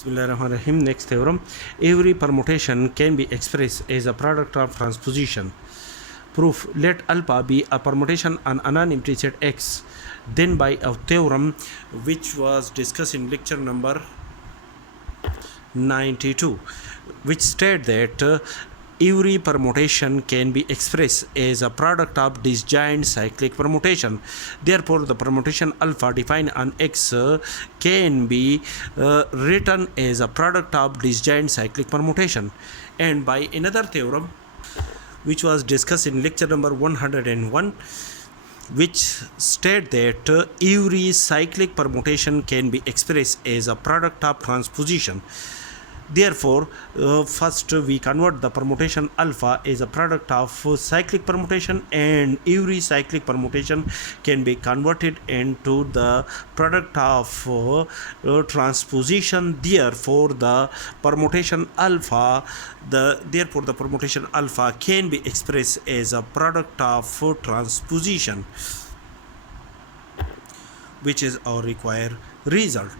Bismillahirrahmanirrahim. Next theorem. Every permutation can be expressed as a product of transposition. Proof. Let alpha be a permutation on an unempty set X. Then by a theorem which was discussed in lecture number 92, which state that every permutation can be expressed as a product of disjoint cyclic permutation. Therefore, the permutation alpha defined on X can be written as a product of disjoint cyclic permutation. And by another theorem which was discussed in lecture number 101, which state that every cyclic permutation can be expressed as a product of transposition. Therefore, first we convert the permutation alpha as a product of cyclic permutation, and every cyclic permutation can be converted into the product of transposition. Therefore, the permutation alpha can be expressed as a product of transposition, which is our required result.